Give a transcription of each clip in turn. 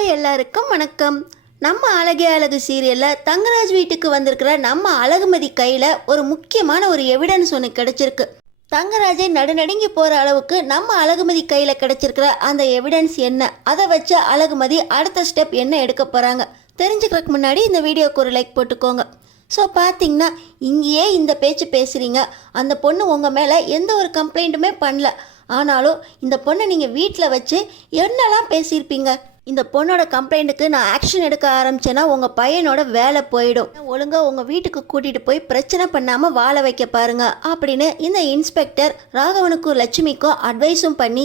Hi எல்லாருக்கும் வணக்கம். நம்ம அழகே அழகு சீரியலில் தங்கராஜ் வீட்டுக்கு வந்திருக்கிற நம்ம அழகுமதி கையில் ஒரு முக்கியமான ஒரு எவிடன்ஸ் ஒன்று கிடச்சிருக்கு. தங்கராஜை நடுநடுங்கி போகிற அளவுக்கு நம்ம அழகுமதி கையில் கிடச்சிருக்கிற அந்த எவிடன்ஸ் என்ன, அதை வச்சு அழகுமதி அடுத்த ஸ்டெப் என்ன எடுக்க போகிறாங்க தெரிஞ்சுக்கிறதுக்கு முன்னாடி இந்த வீடியோக்கு ஒரு லைக் போட்டுக்கோங்க. ஸோ பார்த்தீங்கன்னா இங்கேயே இந்த பேச்சு பேசுகிறீங்க, அந்த பொண்ணு உங்கள் மேலே எந்த ஒரு கம்ப்ளைண்ட்டுமே பண்ணல, ஆனாலும் இந்த பொண்ணை நீங்கள் வீட்டில் வச்சு என்னெல்லாம் பேசியிருப்பீங்க. இந்த பொண்ணோட கம்ப்ளைண்ட்டுக்கு நான் ஆக்ஷன் எடுக்க ஆரம்பிச்சேன்னா உங்கள் பையனோட வேலை போயிடும், ஒழுங்காக உங்கள் வீட்டுக்கு கூட்டிகிட்டு போய் பிரச்சனை பண்ணாமல் வாழ வைக்க பாருங்க அப்படின்னு இந்த இன்ஸ்பெக்டர் ராகவனுக்கும் லட்சுமிக்கும் அட்வைஸும் பண்ணி,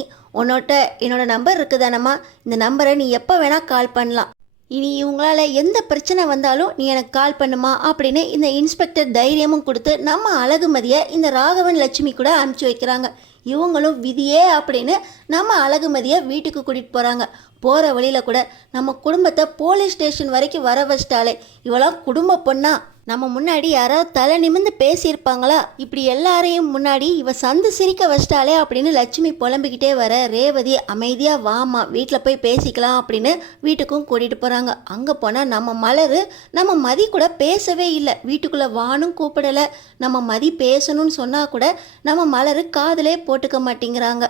என்னோட நம்பர் இருக்குதானம்மா, இந்த நம்பரை நீ எப்போ வேணால் கால் பண்ணலாம், இனி இவங்களால எந்த பிரச்சனை வந்தாலும் நீ எனக்கு கால் பண்ணுமா அப்படின்னு இந்த இன்ஸ்பெக்டர் தைரியமும் கொடுத்து நம்ம அழகுமதியை இந்த ராகவன் லட்சுமி கூட அனுப்பிச்சி வைக்கிறாங்க. இவங்களும் விதியே அப்படின்னு நம்ம அழகுமதியை வீட்டுக்கு கூட்டிகிட்டு போகிறாங்க. போகிற வழியில் கூட நம்ம குடும்பத்தை போலீஸ் ஸ்டேஷன் வரைக்கும் வர வச்சிட்டாலே, இவளாம் குடும்ப பொண்ணா, நம்ம முன்னாடி யாராவது தலை நிமிந்து பேசியிருப்பாங்களா, இப்படி எல்லாரையும் முன்னாடி இவ சந்து சிரிக்க வச்சிட்டாலே அப்படின்னு லட்சுமி புலம்பிக்கிட்டே வர, ரேவதி அமைதியாக வாமா வீட்டில் போய் பேசிக்கலாம் அப்படின்னு வீட்டுக்கும் கூட்டிகிட்டு போகிறாங்க. அங்கே போனால் நம்ம மலர் நம்ம மதி கூட பேசவே இல்லை, வீட்டுக்குள்ளே வானும் கூப்பிடலை, நம்ம மதி பேசணும்னு சொன்னால் கூட நம்ம மலர் காதிலே போட்டுக்க மாட்டேங்கிறாங்க.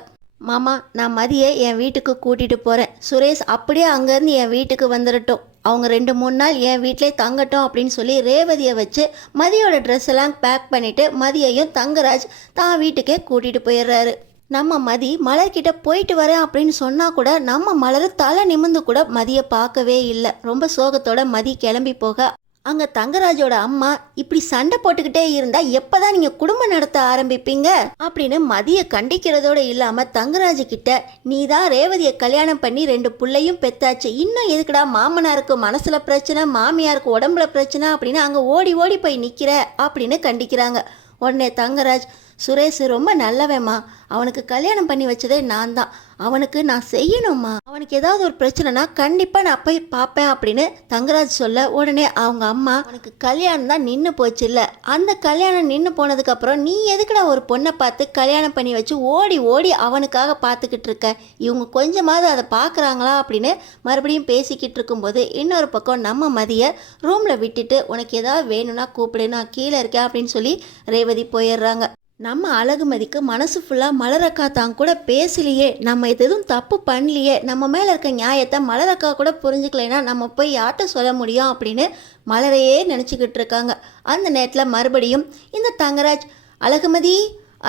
மாமா, நான் மதியை என் வீட்டுக்கு கூட்டிகிட்டு போகிறேன், சுரேஷ் அப்படியே அங்கேருந்து என் வீட்டுக்கு வந்துடட்டும், அவங்க 2-3 நாள் என் வீட்டிலே தங்கட்டும் அப்படின்னு சொல்லி ரேவதியை வச்சு மதியோட ட்ரெஸ் எல்லாம் பேக் பண்ணிவிட்டு மதியையும் தங்கராஜ் தான் வீட்டுக்கே கூட்டிகிட்டு போயிடுறாரு. நம்ம மதி மலர்கிட்ட போயிட்டு வரேன் அப்படின்னு சொன்னால் கூட நம்ம மலர் தலை நிமிந்து கூட மதியை பார்க்கவே இல்லை. ரொம்ப சோகத்தோட மதி கிளம்பி போக, அங்கே தங்கராஜோட அம்மா, இப்படி சண்டை போட்டுக்கிட்டே இருந்தால் எப்போ தான் நீங்கள் குடும்பம் நடத்த ஆரம்பிப்பீங்க அப்படின்னு மதியை கண்டிக்கிறதோடு இல்லாமல் தங்கராஜ் கிட்ட, நீ தான் ரேவதியை கல்யாணம் பண்ணி 2 பிள்ளையும் பெத்தாச்சு, இன்னும் எதுக்குடா மாமனாருக்கு மனசில் பிரச்சனை, மாமியாருக்கு உடம்புல பிரச்சனை அப்படின்னு அங்கே ஓடி ஓடி போய் நிற்கிற அப்படின்னு கண்டிக்கிறாங்க. உடனே தங்கராஜ், சுரேஷ் ரொம்ப நல்லவன்மா, அவனுக்கு கல்யாணம் பண்ணி வச்சதே நான் தான், அவனுக்கு நான் செய்யணும்மா, அவனுக்கு ஏதாவது ஒரு பிரச்சனைனா கண்டிப்பாக நான் போய் பார்ப்பேன் அப்படின்னு தங்கராஜ் சொல்ல, உடனே அவங்க அம்மா, அவனுக்கு கல்யாணம் தான் நின்று போச்சு இல்லை, அந்த கல்யாணம் நின்று போனதுக்கப்புறம் நீ எதுக்குடா ஒரு பொண்ணை பார்த்து கல்யாணம் பண்ணி வச்சு ஓடி ஓடி அவனுக்காக பார்த்துக்கிட்டு இருக்க, இவங்க கொஞ்சமாவது அதை பார்க்குறாங்களா அப்படின்னு மறுபடியும் பேசிக்கிட்டு இருக்கும்போது இன்னொரு பக்கம் நம்ம மதியை ரூமில் விட்டுட்டு, உனக்கு ஏதாவது வேணும்னா கூப்பிடு, நான் கீழே இருக்கேன் அப்படின்னு சொல்லி ரேவதி போயிடுறாங்க. நம்ம அழகுமதிக்கு மனசு ஃபுல்லாக மலரக்கா தான் கூட பேசலையே, நம்ம எதுவும் தப்பு பண்ணலையே, நம்ம மேலே இருக்க நியாயத்தை மலரக்கா கூட புரிஞ்சுக்கலைன்னா நம்ம போய் யார்கிட்ட சொல்ல முடியும் அப்படின்னு மலரையே நினச்சிக்கிட்டு இருக்காங்க. அந்த நேரத்தில் மறுபடியும் இந்த தங்கராஜ், அழகுமதி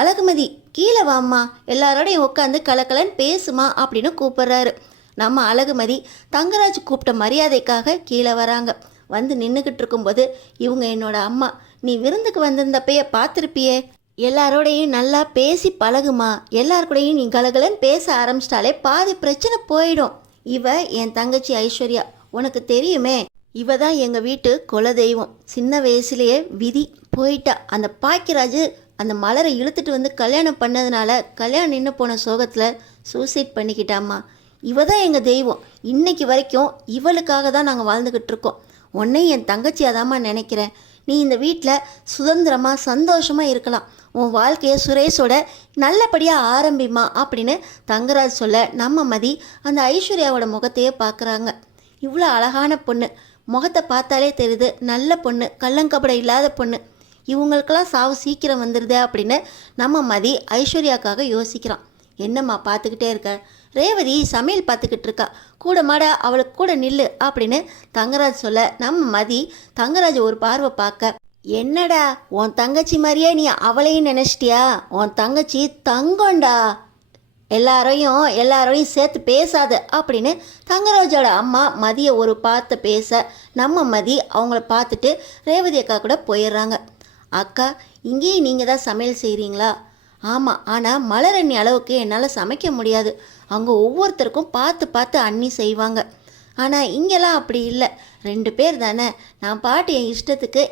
அழகுமதி கீழே வாம்மா, எல்லாரோடையும் உட்காந்து கலக்கலன்னு பேசுமா அப்படின்னு கூப்பிட்றாரு. நம்ம அழகுமதி தங்கராஜ் கூப்பிட்ட மரியாதைக்காக கீழே வராங்க. வந்து நின்றுக்கிட்டு இருக்கும்போது, இவங்க என்னோட அம்மா, நீ விருந்துக்கு வந்திருந்தப்பையே பார்த்துருப்பியே, எல்லாரோடையும் நல்லா பேசி பழகுமா, எல்லாருக்கூடையும் நீ கலகலன்னு பேச ஆரம்பிச்சிட்டாலே பாதி பிரச்சனை போயிடும், இவ என் தங்கச்சி ஐஸ்வர்யா, உனக்கு தெரியுமே, இவ தான் எங்கள் வீட்டு குலதெய்வம், சின்ன வயசுலேயே விதி போயிட்டா, அந்த பாக்கியராஜ் அந்த மலரை இழுத்துட்டு வந்து கல்யாணம் பண்ணதுனால கல்யாணம் நின்று போன சோகத்தில் சூசைட் பண்ணிக்கிட்டாம்மா, இவ தான் எங்கள் தெய்வம், இன்னைக்கு வரைக்கும் இவளுக்காக தான் நாங்கள் வாழ்ந்துக்கிட்டு இருக்கோம், உன்னையும் என் தங்கச்சியாதாம்மா நினைக்கிறேன், நீ இந்த வீட்டில் சுதந்திரமாக சந்தோஷமாக இருக்கலாம், உன் வாழ்க்கையை சுரேஷோட நல்லபடியாக ஆரம்பிமா அப்படின்னு தங்கராஜ் சொல்ல, நம்ம மதி அந்த ஐஸ்வர்யாவோட முகத்தையே பார்க்குறாங்க. இவ்வளோ அழகான பொண்ணு, முகத்தை பார்த்தாலே தெரியுது நல்ல பொண்ணு, கள்ளங்கபடம் இல்லாத பொண்ணு, இவங்களுக்கெல்லாம் சாவு சீக்கிரம் வந்துடுது அப்படின்னு நம்ம மதி ஐஸ்வர்யாக்காக யோசிக்கிறான். என்னம்மா பார்த்துக்கிட்டே இருக்க, ரேவதி சமையல் பார்த்துக்கிட்டு இருக்கா, கூட மாட அவளுக்கு கூட நில்லு அப்படின்னு தங்கராஜ் சொல்ல, நம்ம மதி தங்கராஜ் ஒரு பார்வை பார்க்க, என்னடா உன் தங்கச்சி மாதிரியே நீ அவளையும் நினச்சிட்டியா, உன் தங்கச்சி தங்கண்டா, எல்லாரையும் சேர்த்து பேசாத அப்படின்னு தங்கராஜோட அம்மா மதியை ஒரு பார்த்து பேச, நம்ம மதி அவங்கள பார்த்துட்டு ரேவதி அக்கா கூட போயிடுறாங்க. அக்கா, இங்கேயும் நீங்கள் தான் சமையல் செய்கிறீங்களா? ஆமாம், ஆனால் மலர் அண்ணி அளவுக்கு என்னால் சமைக்க முடியாது, அவங்க ஒவ்வொருத்தருக்கும் பார்த்து பார்த்து அண்ணி செய்வாங்க, ஆனால் இங்கெல்லாம் அப்படி இல்லை, 2 பேர் தானே, நான் பாட்டு என் இஷ்டத்துக்கு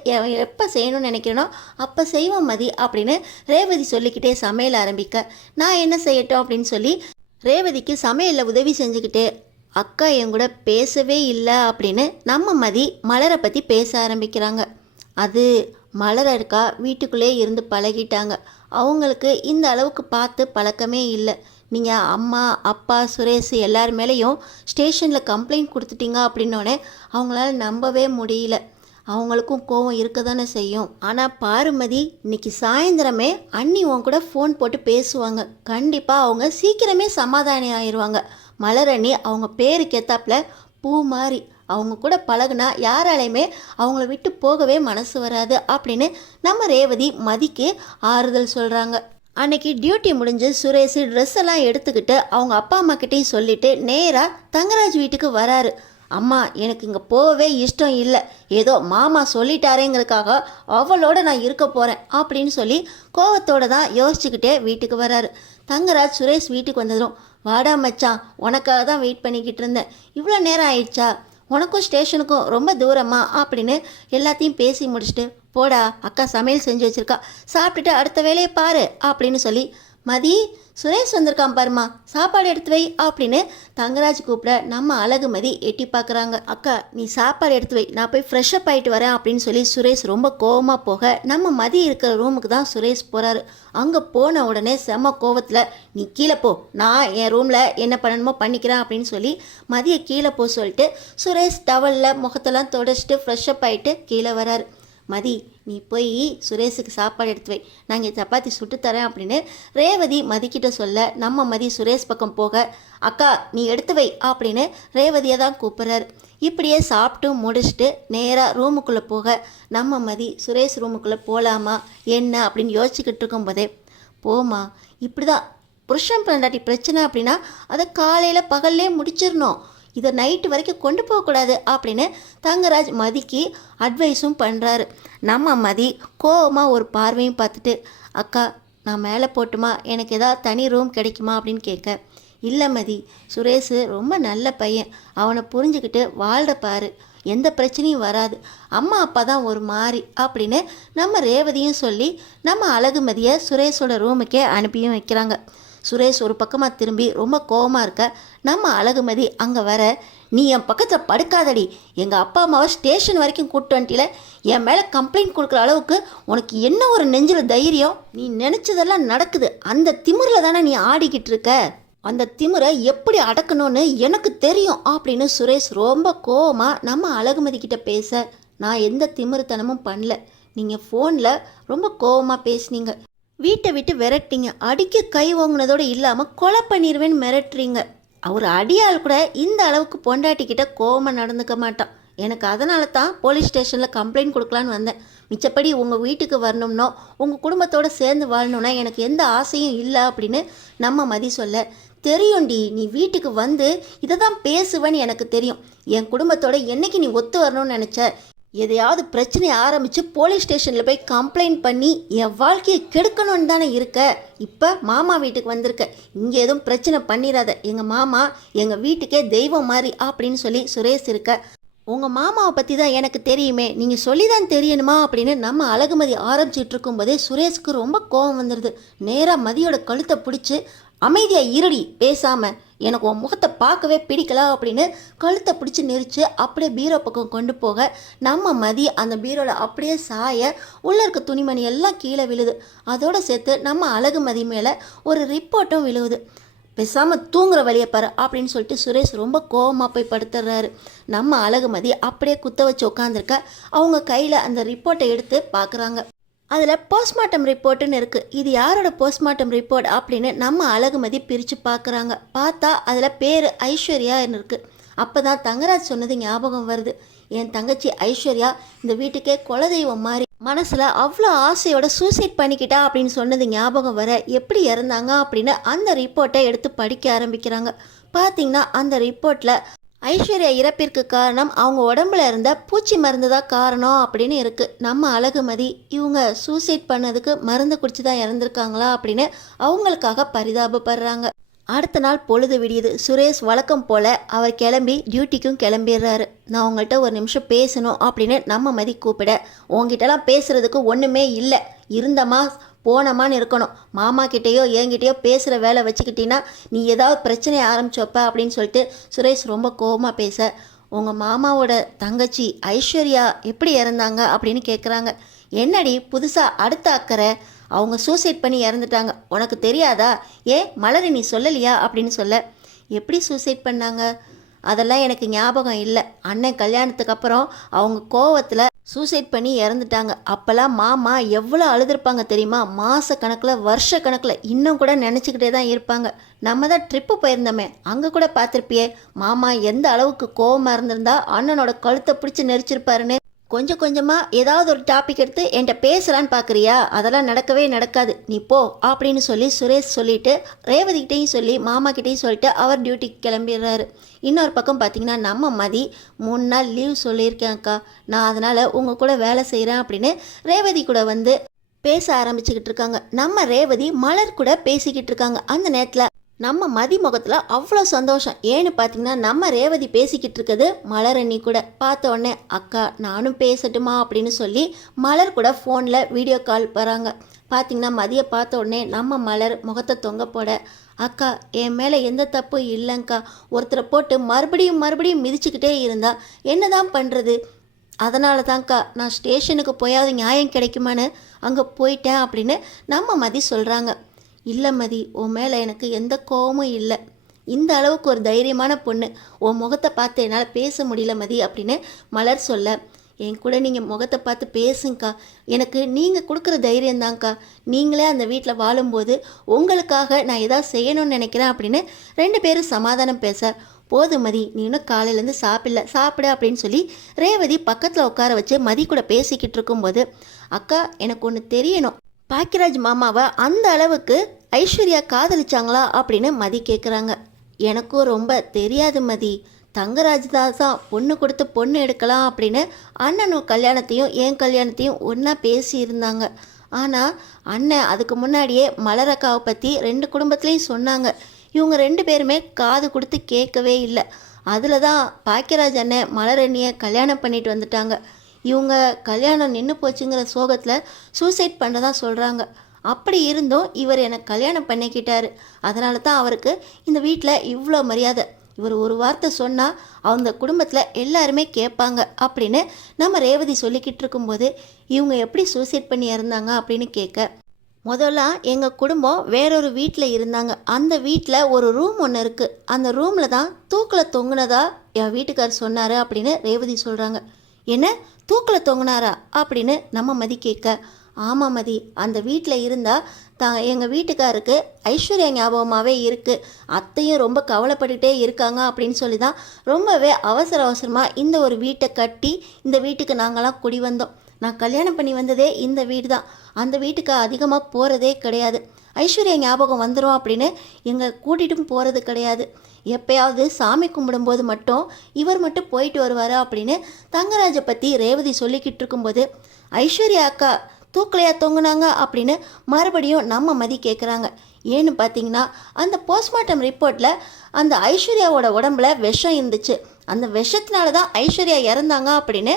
எப்போ செய்யணும்னு நினைக்கிறேனோ அப்போ செய்வோம் மதி அப்படின்னு ரேவதி சொல்லிக்கிட்டே சமையல் ஆரம்பிக்க, நான் என்ன செய்யட்டும் அப்படின்னு சொல்லி ரேவதிக்கு சமையலில் உதவி செஞ்சுக்கிட்டே, அக்கா என் கூட பேசவே இல்லை அப்படின்னு நம்ம மதி மலரை பற்றி பேச ஆரம்பிக்கிறாங்க. அது மலர் இருக்கா வீட்டுக்குள்ளே இருந்து பழகிட்டாங்க, அவங்களுக்கு இந்த அளவுக்கு பார்த்து பழக்கமே இல்லை, நீங்கள் அம்மா அப்பா சுரேஷ் எல்லார் மேலேயும் ஸ்டேஷனில் கம்ப்ளைண்ட் கொடுத்துட்டீங்க அப்படின்னோடனே அவங்களால நம்பவே முடியல. அவங்களுக்கும் கோவம் இருக்க தானே செய்யும். ஆனால் பாருமதி, இன்னைக்கு சாயந்தரமே அண்ணி உன் கூட ஃபோன் போட்டு பேசுவாங்க. கண்டிப்பாக அவங்க சீக்கிரமே சமாதானம் ஆயிடுவாங்க. மலரணி அவங்க பேருக்கு ஏத்தாப்புல பூ மாதிரி, அவங்க கூட பழகுனா யாராலையுமே அவங்கள விட்டு போகவே மனசு வராது அப்படின்னு நம்ம ரேவதி மதிக்கு ஆறுதல் சொல்கிறாங்க. அன்னைக்கு டியூட்டி முடிஞ்சு சுரேஷ் ட்ரெஸ் எல்லாம் எடுத்துக்கிட்டு அவங்க அப்பா அம்மா கிட்டேயும் சொல்லிட்டு நேராக தங்கராஜ் வீட்டுக்கு வராரு. அம்மா, எனக்கு இங்கே போகவே இஷ்டம் இல்லை, ஏதோ மாமா சொல்லிட்டாரேங்கிறதுக்காக அவளோட நான் இருக்க போகிறேன் அப்படின்னு சொல்லி கோவத்தோடு தான் யோசிச்சுக்கிட்டே வீட்டுக்கு வராரு. தங்கராஜ் சுரேஷ் வீட்டுக்கு வந்ததும், வாடா மச்சான், உனக்காக தான் வெயிட் பண்ணிக்கிட்டு இருந்தேன், இவ்வளோ நேரம் ஆயிடுச்சா, உனக்கும் ஸ்டேஷனுக்கும் ரொம்ப தூரமா அப்படின்னு எல்லாத்தையும் பேசி முடிச்சுட்டு, போடா அக்கா சமையல் செஞ்சு வச்சுருக்கா, சாப்பிட்டுட்டு அடுத்த வேலையை பாரு அப்படின்னு சொல்லி, மதி சுரேஷ் வந்திருக்கான் பாருமா, சாப்பாடு எடுத்து வை அப்படின்னு தங்கராஜ் கூப்பிட நம்ம அழகுமதி எட்டி பார்க்குறாங்க. அக்கா நீ சாப்பாடு எடுத்து வை, நான் போய் ஃப்ரெஷ்அப் ஆகிட்டு வரேன் அப்படின்னு சொல்லி சுரேஷ் ரொம்ப கோவமாக போக நம்ம மதி இருக்கிற ரூமுக்கு தான் சுரேஷ் போகிறாரு. அங்கே போன உடனே செம்ம கோவத்தில், நீ கீழே போ, நான் என் ரூமில் என்ன பண்ணணுமோ பண்ணிக்கிறேன் அப்படின்னு சொல்லி மதியை கீழே போ சொல்லிட்டு சுரேஷ் டவலில் முகத்தெல்லாம் தொடச்சிட்டு ஃப்ரெஷ்அப் ஆகிட்டு கீழே வராரு. மதி நீ போய் சுரேஷுக்கு சாப்பாடு எடுத்து வை, நான் இங்கே சப்பாத்தி சுட்டு தரேன் அப்படின்னு ரேவதி மதிக்கிட்ட சொல்ல நம்ம மதி சுரேஷ் பக்கம் போக, அக்கா நீ எடுத்து வை அப்படின்னு ரேவதியை தான் கூப்பிட்றாரு. இப்படியே சாப்பிட்டு முடிச்சுட்டு நேராக ரூமுக்குள்ளே போக நம்ம மதி சுரேஷ் ரூமுக்குள்ளே போகலாமா என்ன அப்படின்னு யோசிச்சுக்கிட்டு இருக்கும்போதே, போமா இப்படி தான் புருஷன் பொண்டாட்டி பிரச்சனை அப்படின்னா அதை காலையில் பகல்லே முடிச்சிடணும், இதை நைட்டு வரைக்கும் கொண்டு போகக்கூடாது அப்படின்னு தங்கராஜ் மதிக்கு அட்வைஸும் பண்ணுறாரு. நம்ம மதி கோவமாக ஒரு பார்வையும் பார்த்துட்டு, அக்கா நான் மேலே போட்டுமா, எனக்கு ஏதாவது தனி ரூம் கிடைக்குமா அப்படின்னு கேட்க, இல்லை மதி, சுரேஷ் ரொம்ப நல்ல பையன், அவனை புரிஞ்சுக்கிட்டு வாழ்கிற பாரு, எந்த பிரச்சனையும் வராது, அம்மா அப்பா தான் ஒரு மாதிரி அப்படின்னு நம்ம ரேவதியும் சொல்லி நம்ம அழகுமதியை சுரேஷோட ரூமுக்கே அனுப்பியும் வைக்கிறாங்க. சுரேஷ் ஒரு பக்கமாக திரும்பி ரொம்ப கோவமாக இருக்க நம்ம அழகுமதி அங்கே வர, நீ என் பக்கத்தில் படுக்காதடி, எங்கள் அப்பா அம்மாவை ஸ்டேஷன் வரைக்கும் கூப்பிட்டு வந்துட்டில, என் மேலே கம்ப்ளைண்ட் கொடுக்குற அளவுக்கு உனக்கு என்ன ஒரு நெஞ்சில் தைரியம், நீ நினச்சதெல்லாம் நடக்குது, அந்த திமிரில் தானே நீ ஆடிக்கிட்டு இருக்க, அந்த திமிரை எப்படி அடக்கணும்னு எனக்கு தெரியும் அப்படின்னு சுரேஷ் ரொம்ப கோவமாக நம்ம அழகுமதி கிட்ட பேச, நான் எந்த திமிருத்தனமும் பண்ணல, நீங்கள் ஃபோனில் ரொம்ப கோவமாக பேசுனீங்க, வீட்டை விட்டு விரட்டிங்க, அடிக்க கை வாங்கினதோடு இல்லாமல் கொலை பண்ணிடுவேன்னு மிரட்டுறீங்க, அவர் அடியால் கூட இந்த அளவுக்கு பொண்டாட்டிக்கிட்ட கோவமாக நடந்துக்க மாட்டான், எனக்கு அதனால தான் போலீஸ் ஸ்டேஷனில் கம்ப்ளைண்ட் கொடுக்கலான்னு வந்தேன், மிச்சப்படி உங்கள் வீட்டுக்கு வரணும்னோ உங்கள் குடும்பத்தோடு சேர்ந்து வாழணுன்னா எனக்கு எந்த ஆசையும் இல்லை அப்படின்னு நம்ம மதி சொல்ல, தெரியும்டி நீ வீட்டுக்கு வந்து இதை தான் பேசுவேன்னு எனக்கு தெரியும், என் குடும்பத்தோட என்னைக்கு நீ ஒத்து வரணும்னு நினச்ச, எதையாவது பிரச்சனை ஆரம்பித்து போலீஸ் ஸ்டேஷனில் போய் கம்ப்ளைண்ட் பண்ணி என் வாழ்க்கையை கெடுக்கணும்னு தானே இருக்க, இப்போ மாமா வீட்டுக்கு வந்திருக்க, இங்கே எதுவும் பிரச்சனை பண்ணிடாத, எங்கள் மாமா எங்கள் வீட்டுக்கே தெய்வம் மாதிரி அப்படின்னு சொல்லி சுரேஷ் இருக்க, உங்கள் மாமாவை பற்றி தான் எனக்கு தெரியுமே, நீங்கள் சொல்லி தான் தெரியணுமா அப்படின்னு நம்ம அழகுமதி ஆரம்பிச்சிட்டு இருக்கும்போதே சுரேஷுக்கு ரொம்ப கோபம் வந்துடுது. நேராக மதியோட கழுத்தை பிடிச்சி, அமைதியாக இருடி பேசாமல், எனக்கு உன் முகத்தை பார்க்கவே பிடிக்கல அப்படின்னு கழுத்தை பிடிச்சி நெரிச்சு அப்படியே பீரோ பக்கம் கொண்டு போக நம்ம மதி அந்த பீரோவில் அப்படியே சாய உள்ளே இருக்க துணிமணி எல்லாம் கீழே விழுது. அதோடு சேர்த்து நம்ம அழகுமதி மேலே ஒரு ரிப்போர்ட்டும் விழுவுது. பேசாமல் தூங்குற வழியை பாரு அப்படின்னு சொல்லிட்டு சுரேஷ் ரொம்ப கோவமாக போய் படுத்துடுறாரு. நம்ம அழகுமதி அப்படியே குத்த வச்சு உட்காந்துருக்க அவங்க கையில் அந்த ரிப்போர்ட்டை எடுத்து பார்க்குறாங்க. அதில் போஸ்ட்மார்ட்டம் ரிப்போர்ட்டுன்னு இருக்குது. இது யாரோட போஸ்ட்மார்ட்டம் ரிப்போர்ட் அப்படின்னு நம்ம அழகுமதி பிரித்து பார்க்குறாங்க. பார்த்தா அதில் பேர் ஐஸ்வர்யான்னு இருக்குது. அப்போ தான் தங்கராஜ் சொன்னது ஞாபகம் வருது. என் தங்கச்சி ஐஸ்வர்யா இந்த வீட்டுக்கே குலதெய்வம் மாதிரி, மனசில் அவ்வளோ ஆசையோட சூசைட் பண்ணிக்கிட்டா அப்படின்னு சொன்னது ஞாபகம் வர, எப்படி இறந்தாங்க அப்படின்னு அந்த ரிப்போர்ட்டை எடுத்து படிக்க ஆரம்பிக்கிறாங்க. பார்த்திங்கன்னா அந்த ரிப்போர்ட்டில் ஐஸ்வர்யா இறப்பிற்கு காரணம் அவங்க உடம்புல இருந்த பூச்சி மருந்து தான் காரணம் அப்படின்னு இருக்குது. நம்ம அழகுமதி இவங்க சூசைட் பண்ணதுக்கு மருந்து குடிச்சு தான் இறந்துருக்காங்களா அப்படின்னு அவங்களுக்காக பரிதாபப்படுறாங்க. அடுத்த நாள் பொழுது விடியுது. சுரேஷ் வழக்கம் போல் அவர் கிளம்பி டியூட்டிக்கும் கிளம்பிடுறாரு. நான் உங்கள்கிட்ட ஒரு நிமிஷம் பேசணும் அப்படின்னு நம்ம மதி கூப்பிட, உங்ககிட்டலாம் பேசுகிறதுக்கு ஒன்றுமே இல்லை, இருந்தமா போனமான்னு இருக்கணும், மாமா கிட்டேயோ என்கிட்டயோ பேசுகிற வேலை வச்சுக்கிட்டீங்கன்னா நீ ஏதாவது பிரச்சனையை ஆரம்பிச்சப்ப அப்படின்னு சொல்லிட்டு சுரேஷ் ரொம்ப கோபமாக பேச, உங்கள் மாமாவோட தங்கச்சி ஐஸ்வர்யா எப்படி இறந்தாங்க அப்படின்னு கேட்குறாங்க. என்னடி புதுசாக அடுத்த அக்கறை, அவங்க சூசைட் பண்ணி இறந்துட்டாங்க, உனக்கு தெரியாதா? மலர் நீ சொல்லலையா அப்படின்னு சொல்ல, எப்படி சூசைட் பண்ணாங்க அதெல்லாம் எனக்கு ஞாபகம் இல்லை. அண்ணன் கல்யாணத்துக்கு அப்புறம் அவங்க கோவத்தில் சூசைட் பண்ணி இறந்துட்டாங்க. அப்போல்லாம் மாமா எவ்வளோ அழுதுருப்பாங்க தெரியுமா? மாத கணக்கில் வருஷ கணக்கில் இன்னும் கூட நினச்சிக்கிட்டே தான் இருப்பாங்க. நம்ம தான் ட்ரிப்பு போயிருந்தோமே, அங்கே கூட பார்த்துருப்பியே மாமா எந்த அளவுக்கு கோவமாக இருந்திருந்தா அண்ணனோட கழுத்தை பிடிச்சி நெரிச்சிருப்பாருன்னு. கொஞ்சம் கொஞ்சமாக ஏதாவது ஒரு டாபிக் எடுத்து என்கிட்ட பேசலான்னு பார்க்குறியா? அதெல்லாம் நடக்கவே நடக்காது, நீ போ அப்படின்னு சொல்லி சுரேஷ் சொல்லிவிட்டு ரேவதிக்கிட்டையும் சொல்லி மாமாக்கிட்டையும் சொல்லிட்டு அவர் டியூட்டிக்கு கிளம்பிடுறாரு. இன்னொரு பக்கம் பார்த்திங்கன்னா நம்ம மதி 3 நாள் லீவ் சொல்லியிருக்கேன்க்கா, நான் அதனால் உங்கள் கூட வேலை செய்கிறேன் அப்படின்னு ரேவதி கூட வந்து பேச ஆரம்பிச்சுக்கிட்டு இருக்காங்க. நம்ம ரேவதி மலர் கூட பேசிக்கிட்டு இருக்காங்க. அந்த நேரத்தில் நம்ம மதி முகத்தில் அவ்வளோ சந்தோஷம். ஏன்னு பார்த்தீங்கன்னா நம்ம ரேவதி பேசிக்கிட்டு இருக்குது மலரணி கூட. பார்த்த உடனே அக்கா நானும் பேசட்டுமா அப்படின்னு சொல்லி மலர் கூட ஃபோனில் வீடியோ கால் போகிறாங்க. பார்த்திங்கன்னா மதியை பார்த்த உடனே நம்ம மலர் முகத்தை தொங்க போட, அக்கா என் மேலே எந்த தப்பும் இல்லைங்க்கா, ஒருத்தரை போட்டு மறுபடியும் மறுபடியும் மிதிச்சுக்கிட்டே இருந்தா என்ன தான் பண்ணுறது, அதனால தான்க்கா நான் ஸ்டேஷனுக்கு போயாவது நியாயம் கிடைக்குமான்னு அங்கே போயிட்டேன் அப்படின்னு நம்ம மதி சொல்கிறாங்க. இல்லை மதி, உன் மேலே எனக்கு எந்த கோவமும் இல்லை, இந்த அளவுக்கு ஒரு தைரியமான பொண்ணு, உன் முகத்தை பார்த்து என்னால் பேச முடியல மதி அப்படின்னு மலர் சொல்ல, என் கூட நீங்கள் முகத்தை பார்த்து பேசுங்கக்கா, எனக்கு நீங்கள் கொடுக்குற தைரியந்தாங்க்கா, நீங்களே அந்த வீட்டில் வாழும்போது உங்களுக்காக நான் எதாவது செய்யணும்னு நினைக்கிறேன் அப்படின்னு 2 பேரும் சமாதானம் பேச, போதும் மதி நீ இன்னும் காலையிலேருந்து சாப்பிடு அப்படின்னு சொல்லி ரேவதி பக்கத்தில் உட்கார வச்சு மதி கூட பேசிக்கிட்டு இருக்கும்போது, அக்கா எனக்கு ஒன்று தெரியணும், பாக்கியராஜ் மாமாவை அந்த அளவுக்கு ஐஸ்வர்யா காதலிச்சாங்களா அப்படின்னு மதி கேட்குறாங்க. எனக்கும் ரொம்ப தெரியாது மதி, தங்கராஜ் தான் பொண்ணு கொடுத்து பொண்ணு எடுக்கலாம் அப்படின்னு அண்ணனும் கல்யாணத்தையும் என் கல்யாணத்தையும் ஒன்றா பேசியிருந்தாங்க. ஆனால் அண்ணன் அதுக்கு முன்னாடியே மலரக்காவை பற்றி 2 குடும்பத்துலேயும் சொன்னாங்க. இவங்க 2 பேருமே காது கொடுத்து கேட்கவே இல்லை. அதில் தான் பாக்கியராஜ் அண்ணன் மலரண்ணியை கல்யாணம் பண்ணிட்டு வந்துட்டாங்க. இவங்க கல்யாணம் நின்று போச்சுங்கிற சோகத்தில் சூசைட் பண்ண தான் சொல்கிறாங்க. அப்படி இருந்தும் இவர் எனக்கு கல்யாணம் பண்ணிக்கிட்டாரு, அதனால தான் அவருக்கு இந்த வீட்டில் இவ்வளோ மரியாதை. இவர் ஒரு வார்த்தை சொன்னால் அவங்க குடும்பத்தில் எல்லாருமே கேட்பாங்க அப்படின்னு நம்ம ரேவதி சொல்லிக்கிட்டு இருக்கும்போது, இவங்க எப்படி சூசைட் பண்ணி இறந்தாங்க அப்படின்னு கேட்க, முதல்ல எங்கள் குடும்பம் வேறொரு வீட்டில் இருந்தாங்க. அந்த வீட்டில் ஒரு ரூம் ஒன்று இருக்குது, அந்த ரூமில் தான் தூக்கில் தொங்குனதா என் வீட்டுக்கார் சொன்னார் அப்படின்னு ரேவதி சொல்கிறாங்க. என்ன தூக்கில் தொங்குனாரா அப்படின்னு நம்ம மதி கேட்க, ஆமாம் மதி, அந்த வீட்டில் இருந்தால் எங்கள் வீட்டுக்காருக்கு ஐஸ்வர்யா ஞாபகமாகவே இருக்குது, அத்தையும் ரொம்ப கவலைப்பட்டுகிட்டே இருக்காங்க அப்படின்னு சொல்லி தான் ரொம்பவே அவசரமாக இந்த ஒரு வீட்டை கட்டி இந்த வீட்டுக்கு நாங்களாம் குடி வந்தோம். நான் கல்யாணம் பண்ணி வந்ததே இந்த வீடு தான், அந்த வீட்டுக்கு அதிகமாக போகிறதே கிடையாது. ஐஸ்வர்யா ஞாபகம் வந்துடும் அப்படின்னு எங்கள் கூட்டிகிட்டும் போகிறது கிடையாது. எப்பயாவது சாமி கும்பிடும்போது மட்டும் இவர் மட்டும் போயிட்டு வருவார் அப்படின்னு தங்கராஜை பற்றி ரேவதி சொல்லிக்கிட்டு இருக்கும்போது, ஐஸ்வர்யா அக்கா தூக்கலையா தொங்குனாங்க அப்படின்னு மறுபடியும் நம்ம மதி கேட்குறாங்க. ஏன்னு பார்த்தீங்கன்னா அந்த போஸ்ட்மார்ட்டம் ரிப்போர்ட்டில் அந்த ஐஸ்வர்யாவோட உடம்புல விஷம் இருந்துச்சு, அந்த விஷத்தினால தான் ஐஸ்வர்யா இறந்தாங்க அப்படின்னு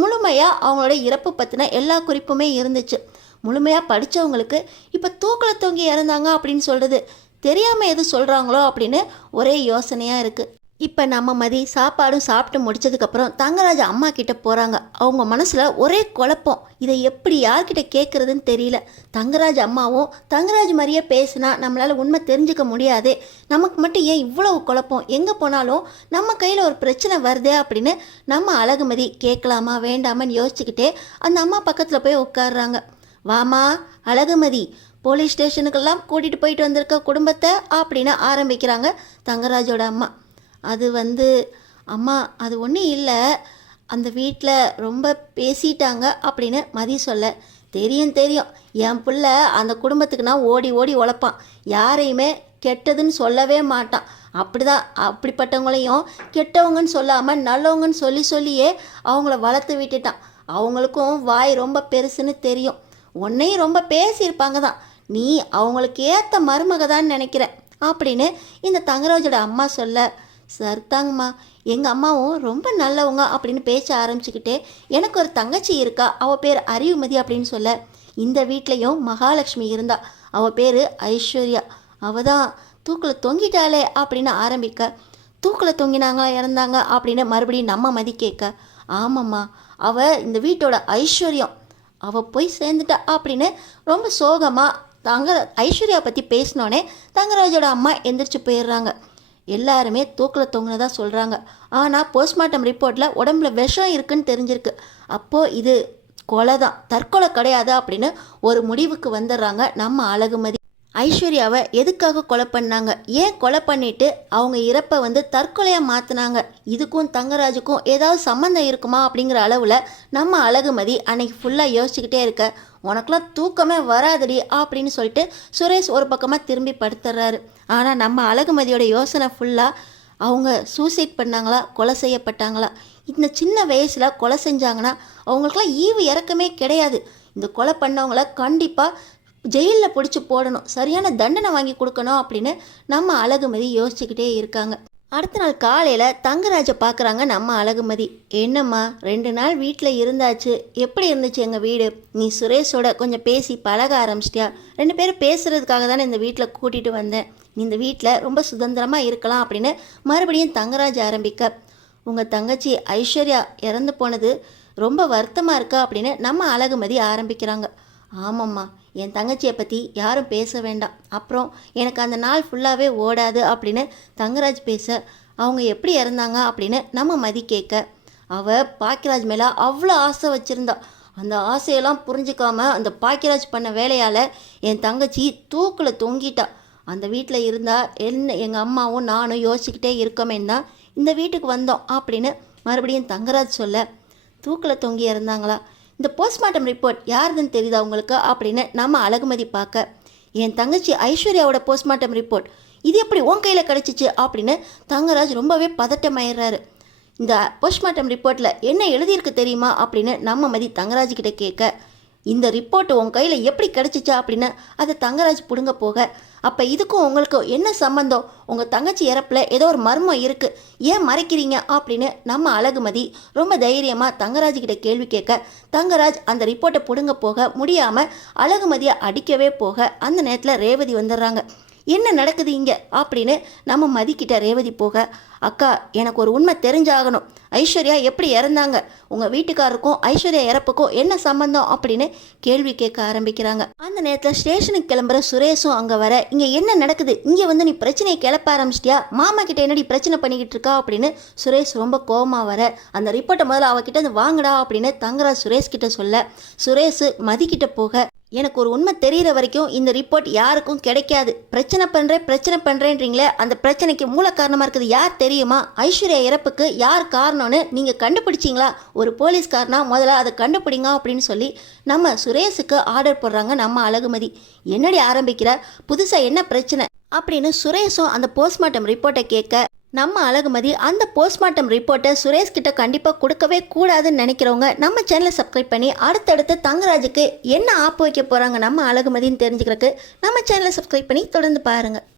முழுமையாக அவங்களோட இறப்பு பற்றின எல்லா குறிப்புமே இருந்துச்சு. முழுமையாக படித்தவங்களுக்கு இப்போ தூக்கில் தொங்கி இறந்தாங்க அப்படின்னு சொல்கிறது தெரியாமல் எது சொல்கிறாங்களோ அப்படின்னு ஒரே யோசனையாக இருக்குது. இப்போ நம்ம மதி சாப்பாடும் சாப்பிட்டு முடிச்சதுக்கப்புறம் தங்கராஜ் அம்மா கிட்டே போகிறாங்க. அவங்க மனசில் ஒரே குழப்பம், இதை எப்படி யார்கிட்ட கேட்குறதுன்னு தெரியல. தங்கராஜ் அம்மாவும் தங்கராஜ் மாதிரியே பேசினா நம்மளால் உண்மை தெரிஞ்சுக்க முடியாது, நமக்கு மட்டும் ஏன் இவ்வளவு குழப்பம், எங்கே போனாலும் நம்ம கையில் ஒரு பிரச்சனை வருதே அப்படின்னு நம்ம அழகுமதி கேட்கலாமா வேண்டாமான்னு யோசிச்சுக்கிட்டே அந்த அம்மா பக்கத்தில் போய் உட்காடுறாங்க. வாமா அழகுமதி, போலீஸ் ஸ்டேஷனுக்கெல்லாம் கூட்டிகிட்டு போயிட்டு வந்திருக்க குடும்பத்தை அப்படின்னு ஆரம்பிக்கிறாங்க தங்கராஜோட அம்மா. அது அம்மா அது ஒன்றும் இல்லை, அந்த வீட்டில் ரொம்ப பேசிட்டாங்க அப்படின்னு மதி சொல்ல, தெரியும் என் பிள்ளை அந்த குடும்பத்துக்கு நான் ஓடி ஓடி உழைப்பான், யாரையுமே கெட்டதுன்னு சொல்லவே மாட்டான், அப்படிப்பட்டவங்களையும் கெட்டவங்கன்னு சொல்லாமல் நல்லவங்கன்னு சொல்லியே அவங்கள வளர்த்து விட்டுட்டான். அவங்களுக்கும் வாய் ரொம்ப பெருசுன்னு தெரியும், உன்னையும் ரொம்ப பேசியிருப்பாங்க தான், நீ அவங்களுக்கு ஏற்ற மருமக தான் நினைக்கிற அப்படின்னு இந்த தங்கராஜோட அம்மா சொல்ல, சரிதாங்கம்மா, எங்கள் அம்மாவும் ரொம்ப நல்லவங்க அப்படின்னு பேச ஆரம்பிச்சுக்கிட்டே, எனக்கு ஒரு தங்கச்சி இருக்கா, அவள் பேர் அறிவுமதி அப்படின்னு சொல்ல, இந்த வீட்லேயும் மகாலட்சுமி இருந்தா, அவள் பேர் ஐஸ்வர்யா, அவள் தான் தூக்கில் தொங்கிட்டாளே அப்படின்னு ஆரம்பிக்க, தூக்கில் தொங்கினாங்களா இறந்தாங்க அப்படின்னு மறுபடியும் நம்ம மதி கேட்க, ஆமாம்மா அவள் இந்த வீட்டோட ஐஸ்வர்யம், அவள் போய் சேர்ந்துட்டா அப்படின்னு ரொம்ப சோகமாக ஐஸ்வர்யா பற்றி பேசினோன்னே தங்கராஜோட அம்மா எந்திரிச்சு போயிடுறாங்க. எல்லாருமே தூக்கில் தொங்குனதா சொல்கிறாங்க. ஆனால் போஸ்ட்மார்ட்டம் ரிப்போர்ட்டில் உடம்புல விஷம் இருக்குன்னு தெரிஞ்சிருக்கு. அப்போது இது கொலை தான், தற்கொலை கிடையாது அப்படின்னு ஒரு முடிவுக்கு வந்துடுறாங்க நம்ம அழகுமதி. ஐஸ்வர்யாவை எதுக்காக கொலை பண்ணாங்க, ஏன் கொலை பண்ணிட்டு அவங்க இறப்பை தற்கொலையாக மாற்றினாங்க, இதுக்கும் தங்கராஜுக்கும் ஏதாவது சம்மந்தம் இருக்குமா அப்படிங்கிற அளவில் நம்ம அழகுமதி அன்னைக்கு ஃபுல்லாக யோசிச்சுக்கிட்டே இருக்க. உனக்கெலாம் தூக்கமே வராதடி அப்படின்னு சொல்லிட்டு சுரேஷ் ஒரு பக்கமாக திரும்பி படுத்துடுறாரு. ஆனால் நம்ம அழகுமதியோட யோசனை ஃபுல்லாக அவங்க சூசைட் பண்ணாங்களா, கொலை செய்யப்பட்டாங்களா, இந்த சின்ன வயசில் கொலை செஞ்சாங்கன்னா அவங்களுக்குலாம் ஈவு இறக்கமே கிடையாது. இந்த கொலை பண்ணவங்கள கண்டிப்பாக ஜெயிலில் பிடிச்சி போடணும், சரியான தண்டனை வாங்கி கொடுக்கணும் அப்படின்னு நம்ம அழகுமதி யோசிச்சுக்கிட்டே இருக்காங்க. அடுத்த நாள் காலையில் தங்கராஜை பார்க்குறாங்க நம்ம அழகுமதி. என்னம்மா 2 நாள் வீட்டில் இருந்தாச்சு, எப்படி இருந்துச்சு எங்கள் வீடு, நீ சுரேஷோட கொஞ்சம் பேசி பழக ஆரம்பிச்சிட்டியா, 2 பேரும் பேசுகிறதுக்காக தானே இந்த வீட்டில் கூட்டிகிட்டு வந்தேன், நீ இந்த வீட்டில் ரொம்ப சுதந்திரமாக இருக்கலாம் அப்படின்னு மறுபடியும் தங்கராஜ் ஆரம்பிக்க, உங்கள் தங்கச்சி ஐஸ்வர்யா இறந்து போனது ரொம்ப வருத்தமாக இருக்கா அப்படின்னு நம்ம அழகுமதி ஆரம்பிக்கிறாங்க. ஆமாம்மா, என் தங்கச்சியை பற்றி யாரும் பேச வேண்டாம், அப்புறம் எனக்கு அந்த நாள் ஃபுல்லாகவே ஓடாது அப்படின்னு தங்கராஜ் பேச, அவங்க எப்படி இறந்தாங்க அப்படின்னு நம்ம மதி கேட்க, அவள் பாக்கியராஜ் மேலே அவ்வளோ ஆசை வச்சுருந்தா, அந்த ஆசையெல்லாம் புரிஞ்சுக்காம அந்த பாக்கியராஜ் பண்ண வேலையால் என் தங்கச்சி தூக்கில் தொங்கிட்டா. அந்த வீட்டில் இருந்தால் என்ன எங்கள் அம்மாவும் நானும் யோசிச்சுக்கிட்டே இருக்கமேன்னு தான் இந்த வீட்டுக்கு வந்தோம் அப்படின்னு மறுபடியும் தங்கராஜ் சொல்ல, தூக்கில் தொங்கி இறந்தாங்களா, இந்த போஸ்ட்மார்ட்டம் ரிப்போர்ட் யாருதுன்னு தெரியுதா உங்களுக்கு அப்படின்னு நம்ம அழகுமதி பார்க்க, என் தங்கச்சி ஐஸ்வர்யாவோட போஸ்ட்மார்ட்டம் ரிப்போர்ட், இது எப்படி உன் கையில் கிடச்சிச்சு அப்படின்னு தங்கராஜ் ரொம்பவே பதட்டமாயிடுறாரு. இந்த போஸ்ட்மார்ட்டம் ரிப்போர்ட்டில் என்ன எழுதியிருக்கு தெரியுமா அப்படின்னு நம்ம மதி தங்கராஜ்கிட்ட கேட்க, இந்த ரிப்போர்ட் உன் கையில் எப்படி கிடச்சிச்சா அப்படின்னு அதை தங்கராஜ் பிடுங்க போக, அப்போ இதுக்கும் உங்களுக்கும் என்ன சம்மந்தம், உங்கள் தங்கச்சி இறப்பில் ஏதோ ஒரு மர்மம் இருக்குது, ஏன் மறைக்கிறீங்க அப்படின்னு நம்ம அழகுமதி ரொம்ப தைரியமாக தங்கராஜ்கிட்ட கேள்வி கேட்க, தங்கராஜ் அந்த ரிப்போர்ட்டை பிடுங்க போக முடியாமல் அழகுமதியை அடிக்கவே போக அந்த நேரத்தில் ரேவதி வந்துடுறாங்க. என்ன நடக்குது இங்கே அப்படின்னு நம்ம மதிக்கிட்ட ரேவதி போக, அக்கா எனக்கு ஒரு உண்மை தெரிஞ்சாகணும், ஐஸ்வர்யா எப்படி இறந்தாங்க, உங்கள் வீட்டுக்காரருக்கும் ஐஸ்வர்யா இறப்புக்கும் என்ன சம்பந்தம் அப்படின்னு கேள்வி கேட்க ஆரம்பிக்கிறாங்க. அந்த நேரத்தில் ஸ்டேஷனுக்கு கிளம்புற சுரேஷும் அங்கே வர, இங்கே என்ன நடக்குது, இங்கே நீ பிரச்சனையை கிளப்ப ஆரம்பிச்சிட்டியா, மாமா கிட்ட என்னடி பிரச்சனை பண்ணிக்கிட்டு இருக்கா அப்படின்னு சுரேஷ் ரொம்ப கோபமாக வர, அந்த ரிப்போர்ட்டை முதல்ல அவகிட்ட வாங்கடா அப்படின்னு தங்கராஜ் சுரேஷ் கிட்ட சொல்ல, சுரேஷ் மதிக்கிட்ட போக, எனக்கு ஒரு உண்மை தெரிகிற வரைக்கும் இந்த ரிப்போர்ட் யாருக்கும் கிடைக்காது, பிரச்சனை பண்ணுறேன்றீங்களே, அந்த பிரச்சனைக்கு மூல காரணமாக இருக்குது யார் தெரியுமா, ஐஸ்வர்யா இறப்புக்கு யார் காரணம்னு நீங்கள் கண்டுபிடிச்சிங்களா, ஒரு போலீஸ்காரனா முதல்ல அதை கண்டுபிடிங்க அப்படின்னு சொல்லி நம்ம சுரேஷுக்கு ஆர்டர் போடுறாங்க நம்ம அழகுமதி. என்னடி ஆரம்பிக்கிற, புதுசாக என்ன பிரச்சனை அப்படின்னு சுரேஷும் அந்த போஸ்ட்மார்ட்டம் ரிப்போர்ட்டை கேட்க, நம்ம அழகுமதி அந்த போஸ்ட்மார்ட்டம் ரிப்போர்ட்டை சுரேஷ் கிட்ட கண்டிப்பாக கொடுக்கவே கூடாதுன்னு நினைக்கிறவங்க நம்ம சேனலை சப்ஸ்கிரைப் பண்ணி அடுத்தடுத்து தங்கராஜுக்கு என்ன ஆப்பு வைக்க போகிறாங்க நம்ம அழகுமதின்னு தெரிஞ்சுக்கிறதுக்கு நம்ம சேனலை சப்ஸ்கிரைப் பண்ணி தொடர்ந்து பாருங்கள்.